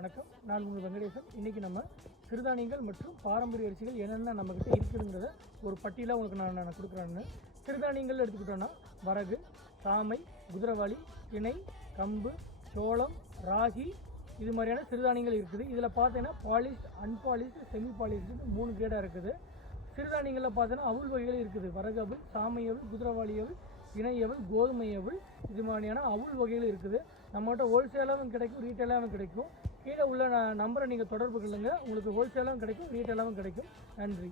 வணக்கம். நான் உங்கள் வெங்கடேசன். இன்றைக்கி நம்ம சிறுதானியங்கள் மற்றும் பாரம்பரிய அரிசிகள் என்னென்ன நம்மக்கிட்ட இருக்குதுங்கிறத ஒரு பட்டியலாக உங்களுக்கு நான் கொடுக்குறேன்னு. சிறுதானியங்கள் எடுத்துக்கிட்டோன்னா வரகு, சாமை, குதிரைவாளி, திணை, கம்பு, சோளம், ராகி, இது மாதிரியான சிறுதானியங்கள் இருக்குது. இதில் பார்த்தீங்கன்னா பாலிஷ்ட், அன்பாலிஷ்டு, செமி பாலிஷ்டு 3 கிரேடாக இருக்குது. சிறுதானியங்களில் பார்த்தீங்கன்னா அவுள் வகைகள் இருக்குது. வரகு அவல், சாமை அவல், குதிரைவாளி அவல், திணை அவல், கோதுமை அவல், இது மாதிரியான அவுள் வகைகள் இருக்குது. நம்மகிட்ட ஹோல்சேலாகவும் கிடைக்கும், ரீட்டைலாகவும் கிடைக்கும். கீழே உள்ள நம்பரை நீங்கள் தொடர்பு கொள்ளுங்கள். உங்களுக்கு ஹோல்சேலாகவும் கிடைக்கும், ரீட்டைலாகவும் கிடைக்கும். நன்றி.